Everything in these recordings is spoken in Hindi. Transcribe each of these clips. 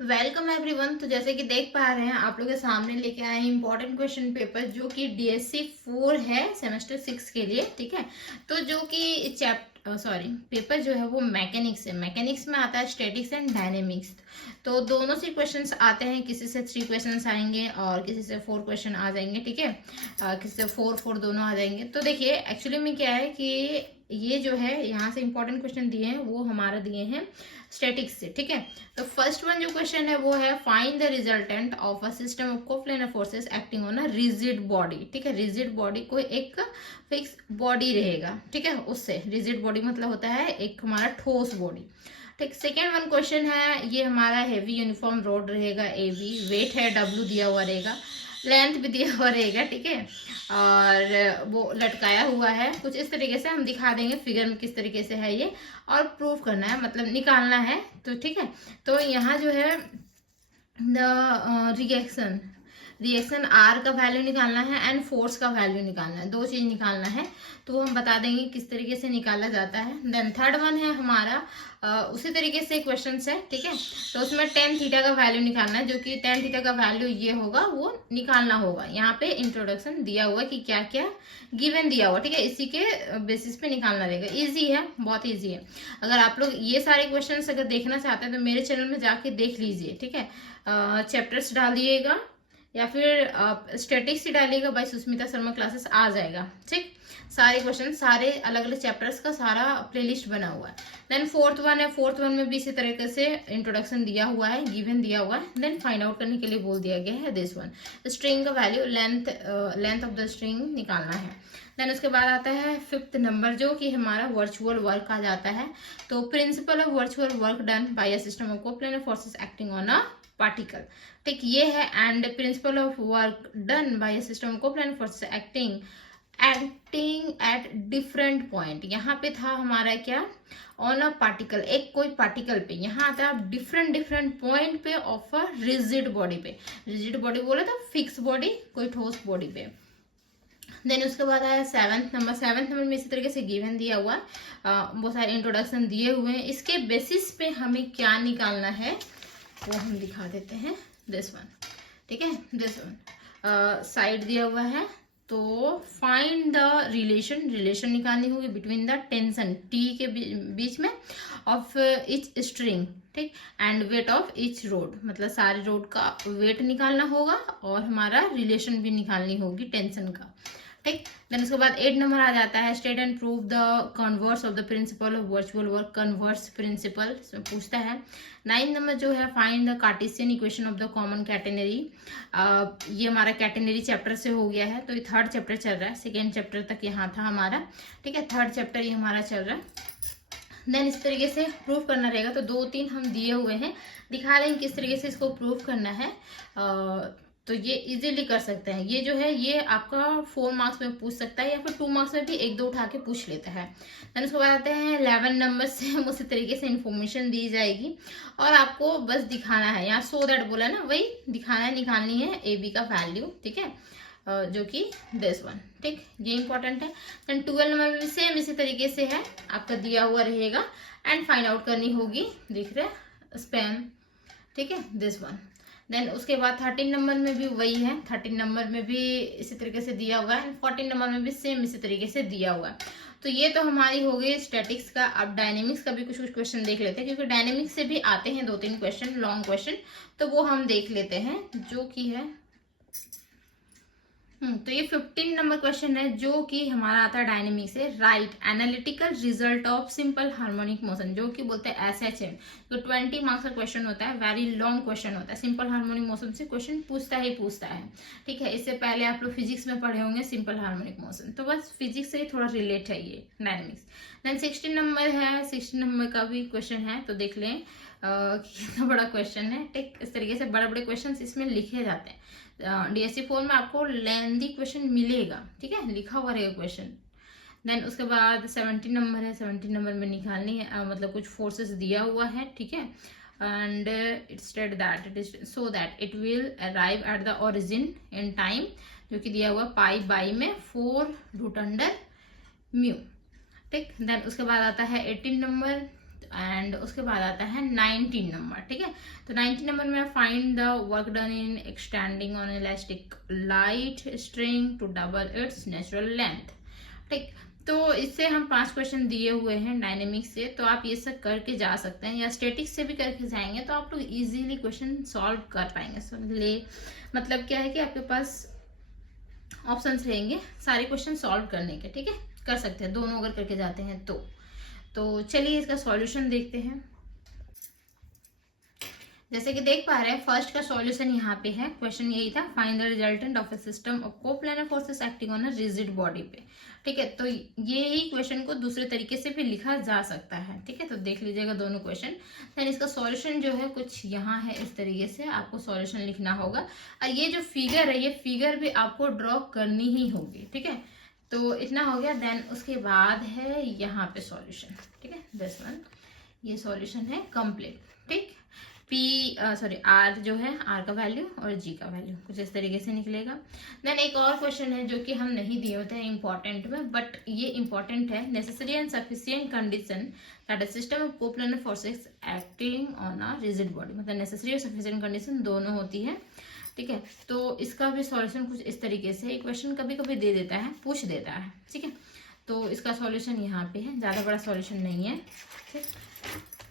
Welcome everyone. तो जैसे कि देख पा रहे हैं आप लोग के सामने लेके आए हैं इंपॉर्टेंट क्वेश्चन पेपर जो कि डीएससी 4 है सेमेस्टर 6 के लिए। ठीक है, तो जो कि पेपर जो है वो मैकेनिक्स है। मैकेनिक्स में आता है स्टैटिक्स एंड डायनेमिक्स। तो दोनों से क्वेश्चंस आते हैं, किसी से 3 क्वेश्चंस आएंगे और किसी से 4 क्वेश्चन आ जाएंगे। ठीक है, किसी से 4 दोनों आ जाएंगे। तो देखिए एक्चुअली में क्या है कि ये जो है यहाँ से इंपॉर्टेंट क्वेश्चन दिए हैं वो हमारा दिए हैं स्टैटिक्स से। ठीक है, तो फर्स्ट वन जो क्वेश्चन है वो है find the resultant of a system of coplanar forces acting on a rigid body. ठीक है, रिजिड बॉडी को एक फिक्स बॉडी रहेगा। ठीक है, उससे रिजिड बॉडी मतलब होता है एक हमारा ठोस बॉडी। ठीक, सेकेंड वन क्वेश्चन है, ये हमारा हेवी यूनिफॉर्म रोड रहेगा AB, वेट है W दिया हुआ रहेगा, लेंथ भी दिया हुआ रहेगा। ठीक है, और वो लटकाया हुआ है कुछ इस तरीके से, हम दिखा देंगे फिगर में किस तरीके से है ये, और प्रूफ करना है मतलब निकालना है। तो ठीक है, तो यहाँ जो है द रिएक्शन आर का वैल्यू निकालना है एंड फोर्स का वैल्यू निकालना है, दो चीज निकालना है। तो हम बता देंगे किस तरीके से निकाला जाता है। देन थर्ड वन है हमारा उसी तरीके से क्वेश्चन है। ठीक है, तो उसमें टेन थीटा का वैल्यू निकालना है, जो कि टेन थीटा का वैल्यू ये होगा वो निकालना होगा। यहाँ पे इंट्रोडक्शन दिया हुआ कि क्या क्या गिवन दिया हुआ। ठीक है, इसी के बेसिस पे निकालना रहेगा। इजी है, बहुत इजी है। अगर आप लोग ये सारे क्वेश्चंस अगर देखना चाहते हैं तो मेरे चैनल में जाके देख लीजिए। ठीक है, चैप्टर्स डालिएगा या फिर स्टैटिक्स ही डालिएगा, बाय सुष्मिता शर्मा क्लासेस आ जाएगा। ठीक, सारे क्वेश्चन सारे अलग अलग चैप्टर्स का सारा प्लेलिस्ट बना हुआ है। देन फोर्थ वन है, फोर्थ वन में भी इसी तरीके से इंट्रोडक्शन दिया हुआ है, गिवन दिया हुआ है। देन फाइंड आउट करने के लिए बोल दिया गया है दिस वन, स्ट्रिंग का value length of the string निकालना है। देन उसके बाद आता है फिफ्थ नंबर जो कि हमारा वर्चुअल वर्क आ जाता है। तो principal of virtual work done by a system of coplanar forces acting on a particle. ठीक, ये है। And principle of work done by a system of coplanar forces acting at different point. यहाँ पे था हमारा क्या, ऑन अ पार्टिकल, एक कोई पार्टिकल पे। यहाँ आता है डिफरेंट डिफरेंट पॉइंट पे ऑफ अ रिजिड बॉडी पे। रिजिड बॉडी बोला था, फिक्स बॉडी, कोई ठोस बॉडी पे। देन उसके बाद आया सेवंथ नंबर। सेवंथ नंबर में इसी तरीके से गिवन दिया हुआ है, बहुत सारे इंट्रोडक्शन दिए हुए हैं। इसके बेसिस पे हमें क्या निकालना है वो हम दिखा देते हैं, दिस वन। ठीक है, दिस वन साइड दिया हुआ है। तो फाइंड द रिलेशन निकालनी होगी बिटवीन द टेंशन टी के बीच में ऑफ इच स्ट्रिंग। ठीक, and weight of each road, मतलब सारे रोड का वेट निकालना होगा और हमारा रिलेशन भी निकालनी होगी टेंशन का। ठीक, देन उसके बाद 8 नंबर आ जाता है, state and prove the converse of the principle of virtual work. Converse principle पूछता है। 9 नंबर जो है find the cartesian equation of the common catenary. ये हमारा कैटेनरी चैप्टर से हो गया है, तो ये थर्ड चैप्टर चल रहा है, सेकेंड चैप्टर तक यहाँ था हमारा। ठीक है, थर्ड चैप्टर ये हमारा चल रहा है। देन इस तरीके से प्रूफ करना रहेगा। तो 2-3 हम दिए हुए हैं, दिखा रहे हैं किस तरीके से इसको प्रूफ करना है। तो ये इजीली कर सकते हैं। ये जो है ये आपका 4 मार्क्स में पूछ सकता है या फिर 2 मार्क्स में भी 1-2 उठा के पूछ लेता है। देन उसके बाद आते हैं 11 नंबर से हम उसी तरीके से इंफॉर्मेशन दी जाएगी और आपको बस दिखाना है। यहाँ सो दैट बोला ना, वही दिखाना है, निकालनी है AB का वैल्यू। ठीक है, जो कि दिस वन। ठीक, ये इंपॉर्टेंट है। देन 12 नंबर में सेम इसी तरीके से है, आपका दिया हुआ रहेगा एंड फाइंड आउट करनी होगी, दिख रहा है स्पैम। ठीक है, दिस वन। देन उसके बाद 13 नंबर में भी वही है, 13 नंबर में भी इसी तरीके से दिया हुआ है, 14 नंबर में भी सेम इसी तरीके से दिया हुआ है। तो ये तो हमारी हो गई स्टैटिक्स का। अब डायनेमिक्स का भी कुछ कुछ क्वेश्चन देख लेते हैं, क्योंकि डायनेमिक्स से भी आते हैं 2-3 क्वेश्चन, लॉन्ग क्वेश्चन, तो वो हम देख लेते हैं, जो कि है तो ये 15 नंबर क्वेश्चन है जो कि हमारा आता है डायनेमिक से। Right analytical result of simple harmonic motion, जो कि बोलते हैं SHM। तो 20 मार्क्स का क्वेश्चन होता है, वेरी लॉन्ग क्वेश्चन होता है। सिंपल हार्मोनिक मोशन से क्वेश्चन पूछता ही पूछता है। ठीक है, इससे पहले आप लोग फिजिक्स में पढ़े होंगे सिंपल हार्मोनिक मोशन, तो बस फिजिक्स से ही थोड़ा रिलेट है ये डायनेमिक्स। देन 16 नंबर है, 16 नंबर का भी क्वेश्चन है, तो देख लें कितना बड़ा क्वेश्चन है। ठीक, इस तरीके से बड़े बड़े क्वेश्चन इसमें लिखे जाते हैं। DSC 4 में आपको लेंदी क्वेश्चन मिलेगा। ठीक है, लिखा हुआ रहेगा क्वेश्चन। देन उसके बाद 17 नंबर है, 17 नंबर में निकालनी है, मतलब कुछ फोर्सेस दिया हुआ है। ठीक है, and it state that it is so that it will arrive at the origin in time, जो कि दिया हुआ पाई बाई में 4 रूट अंडर म्यू। ठीक, देन उसके बाद आता है 18 नंबर। एंड उसके बाद आता है 19 नंबर, ठीक है। तो 19 नंबर में find the work done in extending on elastic light string to double its natural length, ठीक। तो इससे हम 5 क्वेश्चन दिए हुए हैं डायनेमिक्स से, तो आप ये सब करके जा सकते हैं, या स्टैटिक्स से भी करके जाएंगे तो आप लोग इजीली क्वेश्चन सॉल्व कर पाएंगे। मतलब क्या है कि आपके पास ऑप्शंस रहेंगे सारे क्वेश्चन सॉल्व करने के, ठीक है। कर सकते हैं दोनों अगर करके जाते हैं तो चलिए इसका सॉल्यूशन देखते हैं। जैसे कि देख पा रहे हैं फर्स्ट का सॉल्यूशन यहाँ पे है। क्वेश्चन यही था, find the resultant of A system of coplanar forces acting on a rigid body पे, ठीक है। तो ये ही क्वेश्चन को दूसरे तरीके से भी लिखा जा सकता है, ठीक है। तो देख लीजिएगा दोनों क्वेश्चन। देन इसका सॉल्यूशन जो है कुछ यहाँ है, इस तरीके से आपको सॉल्यूशन लिखना होगा। और ये जो फिगर है, ये फिगर भी आपको ड्रॉ करनी ही होगी, ठीक है। तो इतना हो गया। देन उसके बाद है यहाँ पे सॉल्यूशन, ठीक है, दिस वन, ये सॉल्यूशन है कंप्लीट, ठीक। आर जो है, आर का वैल्यू और जी का वैल्यू कुछ इस तरीके से निकलेगा। देन एक और क्वेश्चन है जो कि हम नहीं दिए होते हैं इंपॉर्टेंट में, बट ये इंपॉर्टेंट है। Necessary and sufficient condition that a system of coplanar forces acting on a rigid body, मतलब नेसेसरी और सफिशिएंट कंडीशन दोनों होती है, ठीक है। तो इसका भी सॉल्यूशन कुछ इस तरीके से क्वेश्चन कभी कभी दे देता है, पूछ देता है, ठीक है। तो इसका सॉल्यूशन यहाँ पे है, ज़्यादा बड़ा सॉल्यूशन नहीं है, ठीक।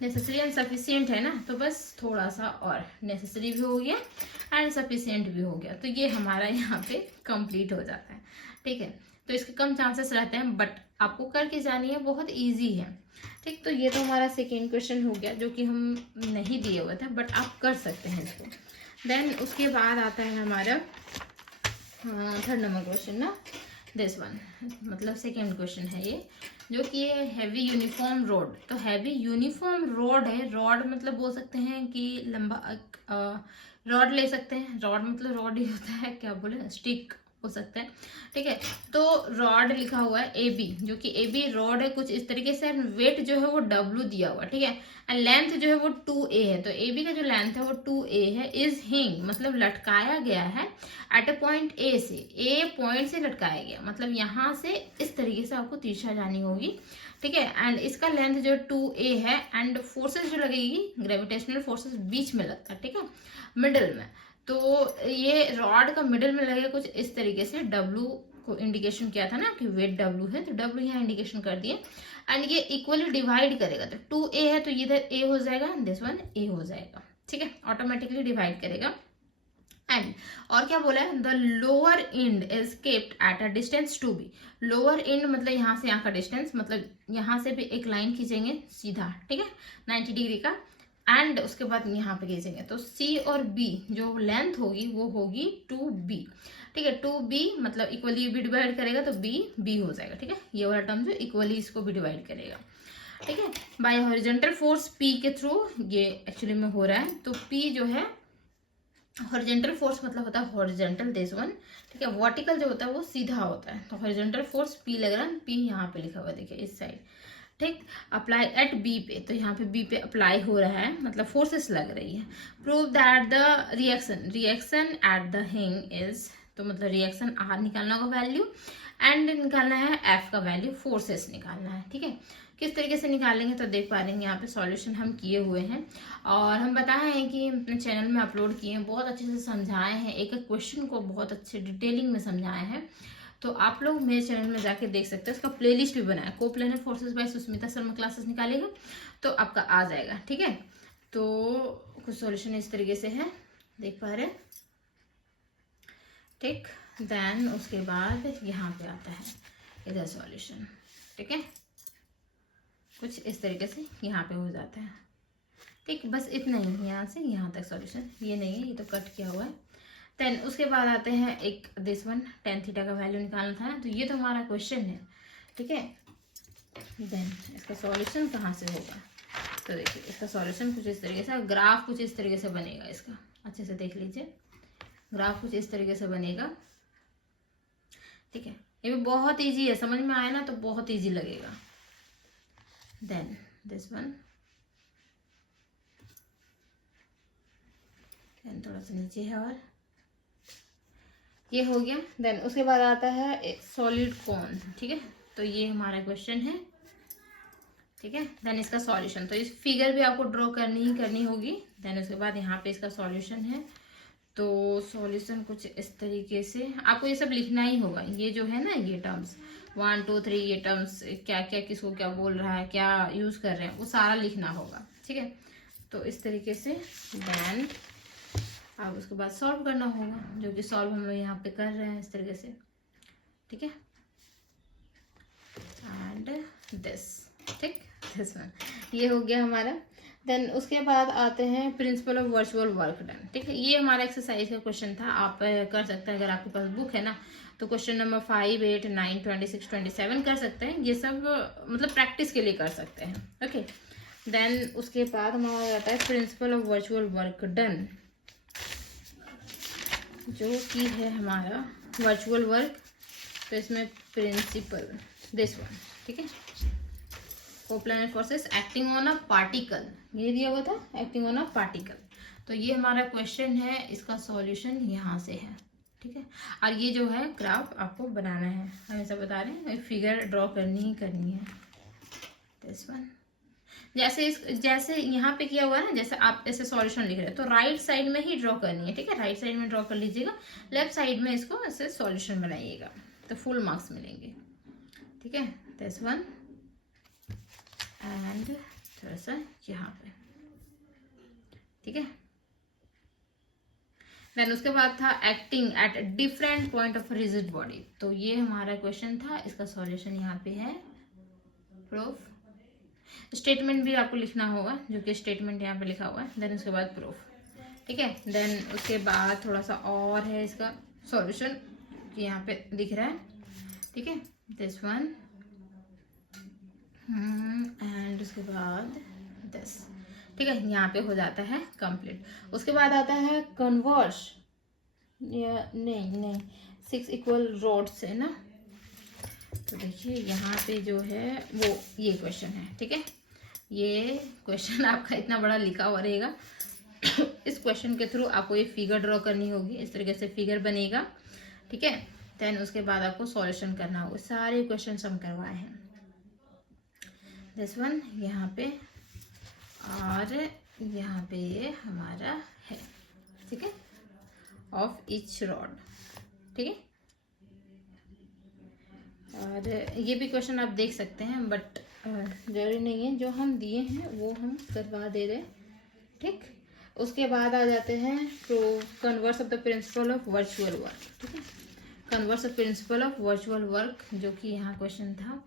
नेसेसरी एंड सफिशिएंट है ना, तो बस थोड़ा सा और नेसेसरी भी हो गया एंड सफिशिएंट भी हो गया, तो ये हमारा यहाँ पे कंप्लीट हो जाता है, ठीक है। तो इसके कम चांसेस रहते हैं, बट आपको करके जानी है, बहुत इजी है, ठीक। तो ये तो हमारा सेकेंड क्वेश्चन हो गया जो कि हम नहीं दिए हुए थे, बट आप कर सकते हैं इसको। देन उसके बाद आता है हमारा थर्ड नंबर क्वेश्चन ना, दिस वन, मतलब सेकेंड क्वेश्चन है ये, जो कि ये हैवी यूनिफॉर्म रोड। तो हैवी यूनिफॉर्म रोड है, रॉड मतलब बोल सकते हैं कि लंबा रॉड ले सकते हैं, रॉड मतलब रॉड ही होता है, क्या बोले, स्टिक हो सकता है, ठीक है। तो रॉड लिखा हुआ है ए बी, जो कि ए बी रॉड है कुछ इस तरीके से, वेट जो है वो डब्ल्यू दिया हुआ है, ठीक है। एंड लेंथ जो है वो 2a है, तो ए बी का जो लेंथ है वो 2a है। इज हिंग मतलब लटकाया गया है एट अ पॉइंट ए से, ए पॉइंट से लटकाया गया, मतलब यहाँ से इस तरीके से आपको तिरछा जानी होगी, ठीक है। एंड इसका लेंथ जो 2a है, एंड फोर्सेस जो लगेगी ग्रेविटेशनल फोर्सेस बीच में लगता है, ठीक है, मिडिल में। तो ये रॉड का मिडिल में लगेगा कुछ इस तरीके से, डब्ल्यू को इंडिकेशन किया था ना कि वेट डब्ल्यू है, तो डब्ल्यू यहाँ इंडिकेशन कर दिए। एंड ये इक्वली डिवाइड करेगा, तो 2a है तो इधर a हो जाएगा, दिस वन a हो जाएगा, ठीक है, ऑटोमेटिकली डिवाइड करेगा। एंड और क्या बोला है, the lower and is kept at a distance 2b। Lower and मतलब यहाँ से यहाँ का डिस्टेंस, मतलब यहाँ से भी एक लाइन खींचेंगे सीधा, ठीक है, 90 डिग्री का, एंड उसके बाद यहाँ पे खींचेंगे, तो C और B जो लेंथ होगी वो होगी 2b, ठीक है। 2b मतलब इक्वली भी डिवाइड करेगा तो b हो जाएगा, ठीक है। ये वाला टर्म जो इक्वली इसको भी डिवाइड करेगा, ठीक है। बाय हॉरिजॉन्टल फोर्स P के थ्रू ये एक्चुअली में हो रहा है, तो P जो है हॉरिजॉन्टल फोर्स मतलब होता है हॉरिजॉन्टल, दिस वन, ठीक है। वर्टिकल जो होता है वो सीधा होता है, तो हॉरिजॉन्टल फोर्स P लग रहा है, P यहाँ पे लिखा हुआ है, देखिए इस साइड, ठीक। अप्लाई एट बी पे, तो यहाँ पे बी पे अप्लाई हो रहा है, मतलब फोर्सेस लग रही है। Prove that the reaction at the हिंग इज, तो मतलब रिएक्शन आर निकालना होगा वैल्यू, एंड निकालना है एफ का वैल्यू, फोर्सेस निकालना है, ठीक है। किस तरीके से निकालेंगे तो देख पा रहे हैं यहाँ पे सॉल्यूशन हम किए हुए हैं, और हम बताए हैं कि अपने चैनल में अपलोड किए हैं, बहुत अच्छे से समझाए हैं, एक एक क्वेश्चन को बहुत अच्छे डिटेलिंग में समझाए हैं। तो आप लोग मेरे चैनल में जाके देख सकते हैं, उसका प्लेलिस्ट भी बनाया, coplanar forces by Sushmita Sharma classes निकालेगा तो आपका आ जाएगा, ठीक है। तो कुछ सॉल्यूशन इस तरीके से है, देख पा रहे हैं, ठीक। देन उसके बाद यहाँ पे आता है इधर सॉल्यूशन, ठीक है, कुछ इस तरीके से यहाँ पे हो जाता है, ठीक। बस इतना ही, यहाँ से यहाँ तक सॉल्यूशन, ये नहीं है, ये तो कट किया हुआ है। देन उसके बाद आते हैं एक दिस वन, tan थीटा का वैल्यू निकालना था ना, तो ये तो हमारा क्वेश्चन है, ठीक है। देन इसका सॉल्यूशन कहाँ से होगा, तो देखिए इसका सॉल्यूशन कुछ इस तरीके से, ग्राफ कुछ इस तरीके से बनेगा, इसका अच्छे से देख लीजिए, ग्राफ कुछ इस तरीके से बनेगा, ठीक है। ये भी बहुत ईजी है, समझ में आया ना तो बहुत ईजी लगेगा। देन दिस वन, देन थोड़ा सा नीचे है और ये हो गया। देन उसके बाद आता है सॉलिड कोन, ठीक है। तो ये हमारा क्वेश्चन है, ठीक है। देन इसका सॉल्यूशन, तो इस फिगर भी आपको ड्रॉ करनी ही करनी होगी। देन उसके बाद यहाँ पे इसका सॉल्यूशन है, तो सॉल्यूशन कुछ इस तरीके से आपको ये सब लिखना ही होगा। ये जो है ना, ये टर्म्स 1 2 3, ये टर्म्स क्या क्या किसको क्या बोल रहा है, क्या यूज कर रहे हैं, वो सारा लिखना होगा, ठीक है। तो इस तरीके से देन अब उसके बाद सॉल्व करना होगा, जो कि सॉल्व हम लोग यहाँ पे कर रहे हैं इस तरीके से, ठीक है। एंड दिस, ठीक, दिस वन, ये हो गया हमारा। देन उसके बाद आते हैं principal of virtual work done, ठीक है। ये हमारा एक्सरसाइज का क्वेश्चन था, आप कर सकते हैं अगर आपके पास बुक है ना, तो क्वेश्चन नंबर 5, 8, 9, 26, 27 कर सकते हैं। ये सब मतलब प्रैक्टिस के लिए कर सकते हैं, ओके। देन उसके बाद हमारा आता है principal of virtual work done, जो कि है हमारा वर्चुअल वर्क। तो इसमें प्रिंसिपल दिस वन, ठीक है, coplanar forces acting on a particle, ये दिया हुआ था, एक्टिंग ऑन अ पार्टिकल। तो ये हमारा क्वेश्चन है, इसका सॉल्यूशन यहाँ से है, ठीक है। और ये जो है ग्राफ आपको बनाना है, हमेशा बता रहे हैं, फिगर ड्रॉ करनी ही करनी है। दिस वन, जैसे यहाँ पे किया हुआ है ना, जैसे आप ऐसे सॉल्यूशन लिख रहे हैं, तो राइट साइड में ही ड्रॉ करनी है, ठीक है। राइट साइड में ड्रॉ कर लीजिएगा, लेफ्ट साइड में इसको ऐसे सॉल्यूशन बनाइएगा, तो फुल मार्क्स मिलेंगे, ठीक है। दिस वन एंड थोड़ा सा यहाँ पे, ठीक है। देन उसके बाद था acting at different point of rigid body, तो ये हमारा क्वेश्चन था, इसका सॉल्यूशन यहाँ पे है प्रूफ। स्टेटमेंट भी आपको लिखना होगा, जो कि स्टेटमेंट यहाँ पे लिखा हुआ है। देन उसके बाद प्रूफ, ठीक है। देन उसके बाद थोड़ा सा और है इसका सॉल्यूशन, यहाँ पे दिख रहा है, ठीक है, दिस वन एंड उसके बाद दिस, ठीक है, यहाँ पे हो जाता है कंप्लीट। उसके बाद आता है कन्वर्स, नहीं 6 इक्वल रोड्स है ना, तो देखिए यहाँ पे जो है वो ये क्वेश्चन है, ठीक है। ये क्वेश्चन आपका इतना बड़ा लिखा हुआ रहेगा इस क्वेश्चन के थ्रू आपको ये फिगर ड्रॉ करनी होगी, इस तरीके से फिगर बनेगा, ठीक है। देन उसके बाद आपको सॉल्यूशन करना होगा, सारे क्वेश्चन हम करवाए हैं। दिस वन यहाँ पे और यहाँ पे ये हमारा है, ठीक है, ऑफ ईच रॉड, ठीक है। और ये भी क्वेश्चन आप देख सकते हैं, बट जरूरी नहीं है, जो हम दिए हैं वो हम करवा दे रहे, ठीक। उसके बाद आ जाते हैं converse of the principle of virtual work, ठीक है, converse of principal of virtual work, जो कि यहाँ क्वेश्चन था,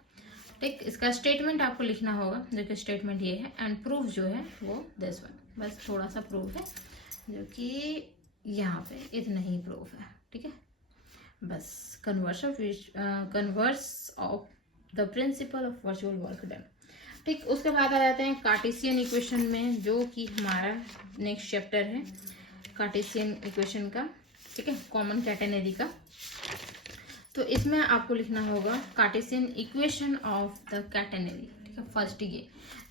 ठीक। इसका स्टेटमेंट आपको लिखना होगा, जो कि स्टेटमेंट ये है, एंड प्रूफ जो है वो दिस वन, बस थोड़ा सा प्रूफ है, जो कि यहाँ पे इतना ही प्रूफ है, ठीक है, बस converse of the principle of virtual work done, ठीक। उसके बाद आ जाते हैं कार्टेशियन इक्वेशन में, जो कि हमारा नेक्स्ट चैप्टर है कार्टेशियन इक्वेशन का, ठीक है, कॉमन कैटेनरी का। तो इसमें आपको लिखना होगा Cartesian equation of the catenary, ठीक है, फर्स्ट ये।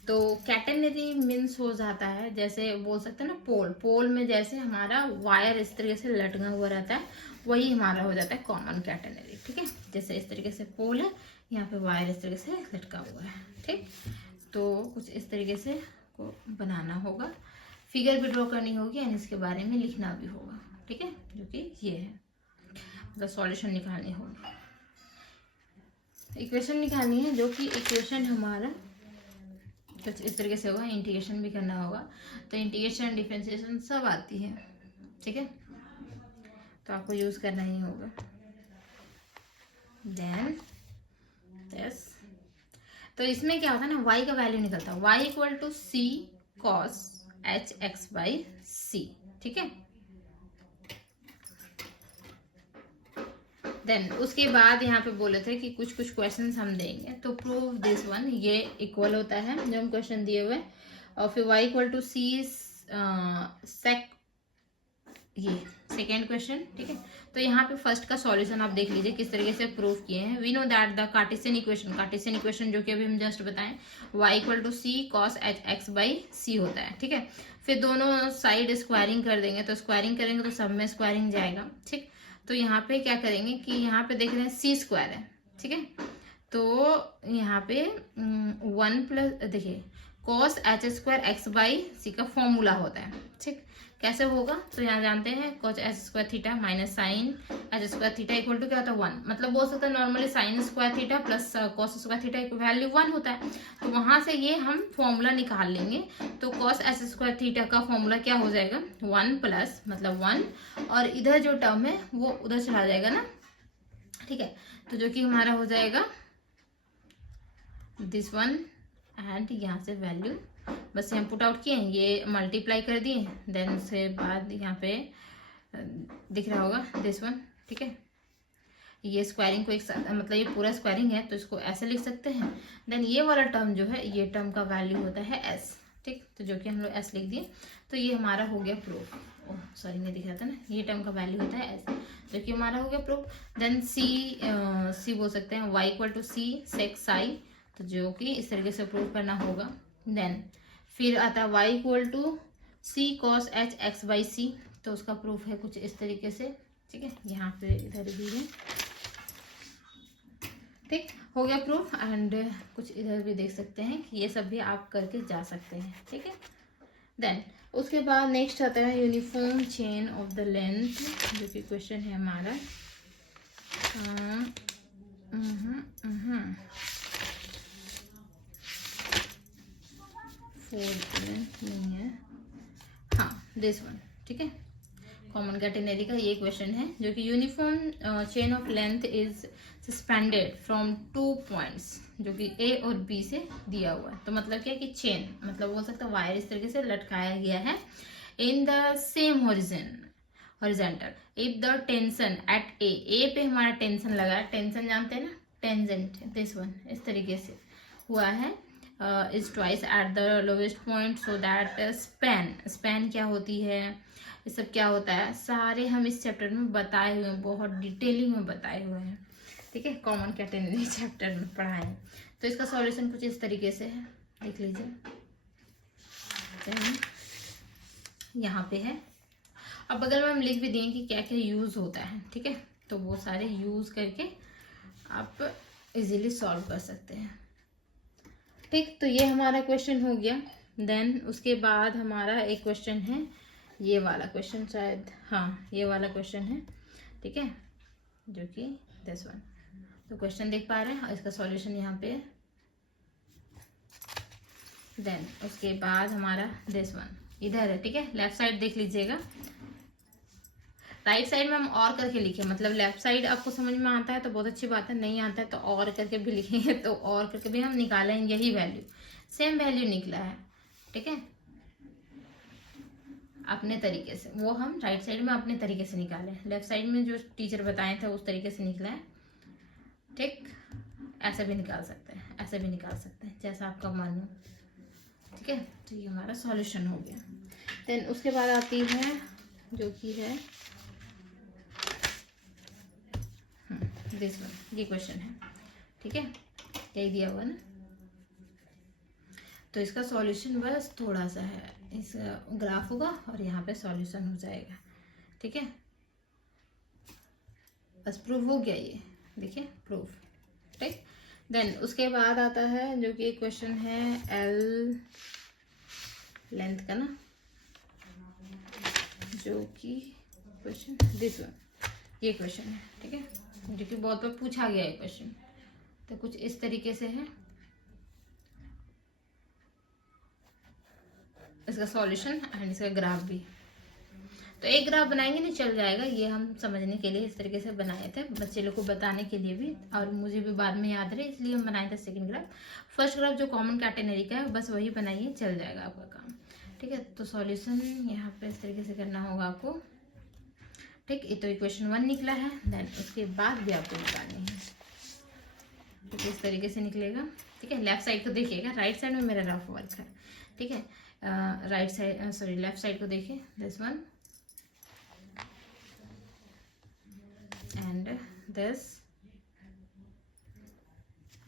तो कैटेनरी मीन्स हो जाता है, जैसे बोल सकते हैं ना पोल में जैसे हमारा वायर इस तरीके से लटका हुआ रहता है, वही हमारा हो जाता है कॉमन कैटेनरी, ठीक है। जैसे इस तरीके से पोल है, यहाँ पे वायर इस तरीके से लटका हुआ है, ठीक। तो कुछ इस तरीके से को बनाना होगा, फिगर भी ड्रॉ करनी होगी एंड इसके बारे में लिखना भी होगा, ठीक है, जो कि ये है, मतलब सॉल्यूशन निकालनी होगी, इक्वेशन निकालनी है, जो कि इक्वेशन हमारा कुछ इस तरीके से होगा, इंटीग्रेशन भी करना होगा, तो इंटीग्रेशन डिफरेंशिएशन सब आती है, ठीक है, तो आपको यूज करना ही होगा। देन यस, तो इसमें क्या होता है ना, y का वैल्यू निकलता है, y equal to c cos hx by c, ठीक है। देन उसके बाद यहाँ पे बोले थे कि कुछ क्वेश्चंस हम देंगे, तो प्रूव दिस वन, ये इक्वल होता है जो हम क्वेश्चन दिए हुए, और फिर y इक्वल टू c सेक, ये सेकेंड क्वेश्चन, ठीक है। तो यहाँ पे फर्स्ट का सॉल्यूशन आप देख लीजिए किस तरीके से प्रूव किए हैं। We know that the cartesian equation जो कि अभी हम जस्ट बताएं, y equal to c cos x by c होता है, ठीक है। फिर दोनों साइड स्क्वायरिंग कर देंगे, तो स्क्वायरिंग करेंगे तो सब में स्क्वायरिंग जाएगा, ठीक। तो यहाँ पे क्या करेंगे कि यहाँ पे देख रहे हैं c स्क्वायर है, ठीक है, तो यहाँ पे 1 + देखिए cos h² x/c का फॉर्मूला होता है, ठीक। कैसे होगा, तो यहाँ जानते हैं cos h² theta minus sine h² theta equal to क्या होता है 1, मतलब बोल सकते हैं normally sin square theta plus cos square theta value 1 होता है। तो वहां से ये हम फॉर्मूला निकाल लेंगे। तो cos h² थीटा का फॉर्मूला क्या हो जाएगा 1 प्लस मतलब 1, और इधर जो टर्म है वो उधर चला जाएगा ना, ठीक है। तो जो कि हमारा हो जाएगा दिस वन, एंड यहाँ से वैल्यू बस हम पुट आउट किए, ये मल्टीप्लाई कर दिए, देन उसके बाद यहाँ पे दिख रहा होगा दिस वन, ठीक है। ये स्क्वायरिंग को एक साथ मतलब ये पूरा स्क्वायरिंग है तो इसको ऐसे लिख सकते हैं। देन ये वाला टर्म जो है ये टर्म का वैल्यू होता है s, ठीक। तो जो कि हम लोग s लिख दिए, तो ये हमारा हो गया प्रूफ। ओह सॉरी नहीं दिख रहा था ना, ये टर्म का वैल्यू होता है s, जो कि हमारा हो गया प्रूफ। देन c बोल सकते हैं y = c sec psi, तो जो कि इस तरीके से प्रूव करना होगा। देन फिर आता है y = c cos h x/c, तो उसका प्रूफ है कुछ इस तरीके से, ठीक है। यहाँ पे इधर दीजिए, ठीक हो गया प्रूफ। एंड कुछ इधर भी देख सकते हैं कि ये सब भी आप करके जा सकते हैं, ठीक है। देन उसके बाद नेक्स्ट आता है uniform chain of the length, जो कि क्वेश्चन है हमारा 4 नहीं है, हाँ दिस वन, ठीक है। कॉमन कैटेगरी का ये क्वेश्चन है, जो कि uniform chain of length is suspended from 2 points, जो कि ए और बी से दिया हुआ है। तो मतलब क्या कि चेन मतलब बोल सकते हैं वायर इस तरीके से लटकाया गया है in the same horizontal if the tension at A पे हमारा टेंशन लगा है, टेंशन जानते हैं ना, टेंजेंट, दिस वन इस तरीके से हुआ है is twice at the lowest point, so that span क्या होती है, ये सब क्या होता है, सारे हम इस चैप्टर में बताए हुए हैं, बहुत डिटेलिंग में बताए हुए हैं, ठीक है। कॉमन कैटेगरी चैप्टर में पढ़ाए हैं। तो इसका सॉल्यूशन कुछ इस तरीके से है, देख लीजिए। यहाँ पे है, अब बगल में हम लिख भी दिए कि क्या क्या यूज होता है, ठीक है। तो वो सारे यूज करके आप इजीली सॉल्व कर सकते हैं, ठीक। तो ये हमारा क्वेश्चन हो गया। देन उसके बाद हमारा एक क्वेश्चन है, ये वाला क्वेश्चन शायद, हाँ ये वाला क्वेश्चन है, ठीक है, जो कि दिस वन। तो क्वेश्चन देख पा रहे हैं और इसका सॉल्यूशन यहाँ पे। देन उसके बाद हमारा दिस वन इधर है, ठीक है। लेफ्ट साइड देख लीजिएगा, राइट साइड में हम और करके लिखे, मतलब लेफ्ट साइड आपको समझ में आता है तो बहुत अच्छी बात है, नहीं आता है तो और करके भी लिखेंगे, तो और करके भी हम निकालेंगे, यही वैल्यू सेम वैल्यू निकला है, ठीक है, अपने तरीके से। वो हम राइट साइड में अपने तरीके से निकाले, लेफ्ट साइड में जो टीचर बताए थे उस तरीके से निकला है, ठीक। ऐसे भी निकाल सकते हैं, ऐसे भी निकाल सकते हैं, जैसा आपका मन हो, ठीक है। तो ये हमारा सॉल्यूशन हो गया। देन उसके बाद आती है जो कि है दिस वन, ये क्वेश्चन है, ठीक है, यही दिया हुआ ना। तो इसका सॉल्यूशन बस थोड़ा सा है, इस ग्राफ होगा और यहाँ पे सॉल्यूशन हो जाएगा, ठीक है। बस प्रूफ हो गया, ये देखिए प्रूफ, ठीक। देन उसके बाद आता है जो कि क्वेश्चन है एल लेंथ का ना, जो कि क्वेश्चन दिस वन, ये क्वेश्चन है, ठीक है, जो कि बहुत बार पूछा गया है क्वेश्चन। तो कुछ इस तरीके से है इसका सॉल्यूशन एंड इसका ग्राफ भी। तो एक ग्राफ बनाएंगे नहीं चल जाएगा, ये हम समझने के लिए इस तरीके से बनाए थे, बच्चे लोग को बताने के लिए भी, और मुझे भी बाद में याद रहे इसलिए हम बनाए थे सेकंड ग्राफ। फर्स्ट ग्राफ जो कॉमन कैटेगरी का है बस वही बनाइए, चल जाएगा आपका काम, ठीक है। तो सॉल्यूशन यहाँ पे इस तरीके से करना होगा आपको, ठीक। तो इक्वेशन 1 निकला है, देन उसके बाद भी आपको निकालनी है, ठीक, इस तरीके से निकलेगा, ठीक है। लेफ्ट साइड को देखिएगा, राइट साइड में मेरा रफ वर्क है, ठीक है। Right side sorry left side को देखिए, दिस वन एंड दिस,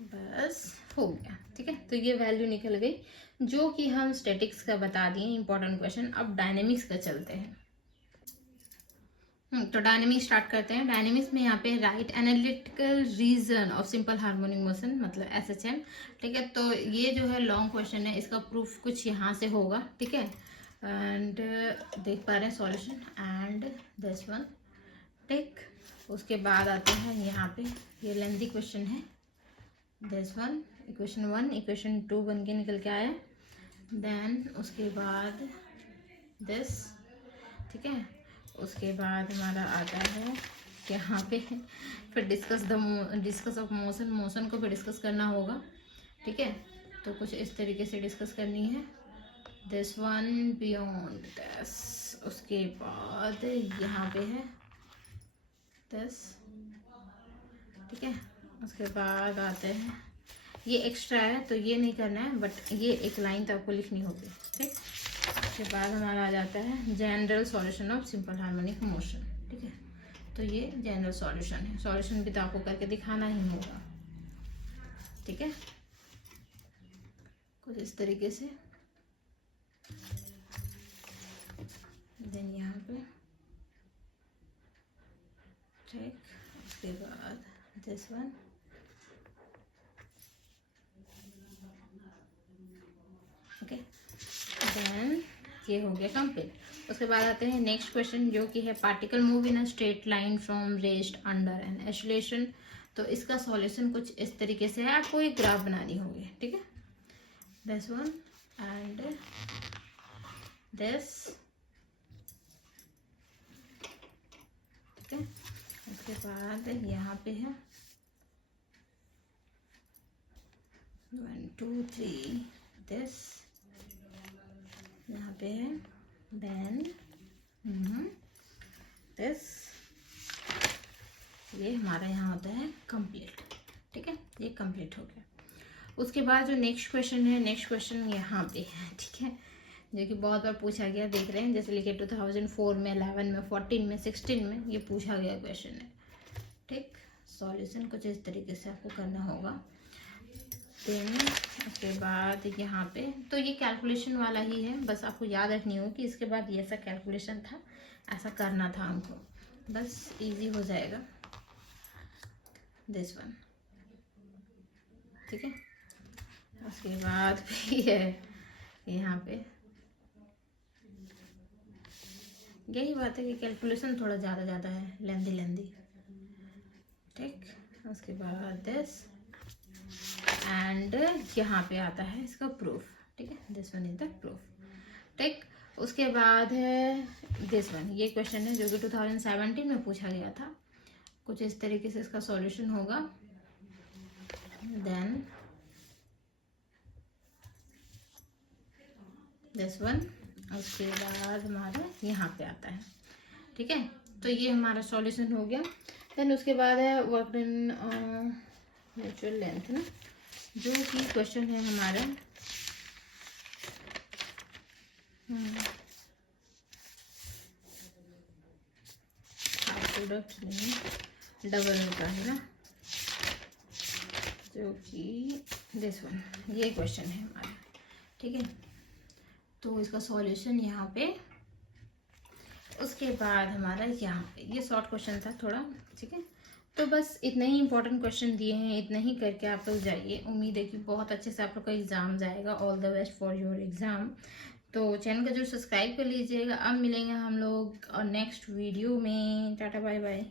बस हो गया, ठीक है। तो ये वैल्यू निकल गई जो कि हम स्टैटिक्स का बता दिए इंपॉर्टेंट क्वेश्चन। अब डायनेमिक्स का चलते हैं। तो डायनेमिक्स स्टार्ट करते हैं। डायनेमिक्स में यहाँ पे right analytical reason of simple harmonic motion, मतलब SHM। ठीक है, तो ये जो है लॉन्ग क्वेश्चन है, इसका प्रूफ कुछ यहाँ से होगा। ठीक है, एंड देख पा रहे हैं सॉल्यूशन एंड दिस वन। ठीक, उसके बाद आते हैं यहाँ पे, ये लेंथी क्वेश्चन है, दिस वन, इक्वेशन 1 इक्वेशन 2 बन के निकल के आया। देन उसके बाद दिस, ठीक है, उसके बाद हमारा आता है यहाँ पे फिर डिस्कस ऑफ मोशन, मोशन को भी डिस्कस करना होगा। ठीक है, तो कुछ इस तरीके से डिस्कस करनी है, दिस वन बियॉन्ड दिस। उसके बाद यहाँ पे है दिस, ठीक है, उसके बाद आते हैं, ये एक्स्ट्रा है तो ये नहीं करना है, बट ये एक लाइन तो आपको लिखनी होगी। ठीक, उसके बाद हमारा आ जाता है general solution of simple harmonic motion. ठीक है, तो ये जनरल सॉल्यूशन है, सॉल्यूशन भी तो आपको करके दिखाना ही होगा। ठीक है, कुछ इस तरीके से। देन यहाँ पे, ठीक, उसके बाद दिस वन, ओके, देन ये हो गया कंप्लीट। उसके बाद आते हैं नेक्स्ट क्वेश्चन, जो कि है particle move in a straight line from rest under an acceleration. तो इसका सॉल्यूशन कुछ इस तरीके से है, आपको एक ग्राफ बनानी होगी। ठीक है, दिस वन एंड दिस, ठीक है, उसके बाद यहाँ पे है 1 2 3 दिस, यहाँ पे है देन दिस, ये हमारा यहाँ होता है कंप्लीट। ठीक है, ये कंप्लीट हो गया। उसके बाद जो नेक्स्ट क्वेश्चन है, नेक्स्ट क्वेश्चन यहाँ पे है। ठीक है, जो कि बहुत बार पूछा गया, देख रहे हैं, जैसे लिखे 2004 में, 11 में, 14 में, 16 में ये पूछा गया क्वेश्चन है। ठीक, सॉल्यूशन कुछ इस तरीके से आपको करना होगा। देन उसके बाद यहाँ पे तो ये कैलकुलेशन वाला ही है, बस आपको याद रखनी हो कि इसके बाद ये ऐसा कैलकुलेशन था, ऐसा करना था हमको, बस इजी हो जाएगा। दिस वन, ठीक है, उसके बाद भी है यहाँ पे, यही बात है कि कैलकुलेशन थोड़ा ज़्यादा है, लेंदी। ठीक, उसके बाद दिस एंड यहाँ पे आता है इसका प्रूफ। ठीक है, this one is the proof. ठीक, उसके बाद है दिस वन, ये क्वेश्चन है जो कि 2017 में पूछा गया था, कुछ इस तरीके से इसका सॉल्यूशन होगा। देन दिस वन, उसके बाद हमारा यहाँ पे आता है। ठीक है, तो ये हमारा सॉल्यूशन हो गया। देन उसके बाद है वर्क डन नेचुरल लेंथ ना, जो कि क्वेश्चन है हमारा प्रोडक्ट नहीं, डबल का है ना, जो कि दिस वन, ये क्वेश्चन है हमारा। ठीक है, तो इसका सॉल्यूशन यहाँ पे, उसके बाद हमारा यहाँ पे, ये शॉर्ट क्वेश्चन था थोड़ा। ठीक है, तो बस इतना ही इंपॉर्टेंट क्वेश्चन दिए हैं, इतना ही करके आप लोग जाइए। उम्मीद है कि बहुत अच्छे से आप लोग का एग्ज़ाम जाएगा। All the best for your exam. तो चैनल का जो सब्सक्राइब कर लीजिएगा। अब मिलेंगे हम लोग और नेक्स्ट वीडियो में। Tata bye bye.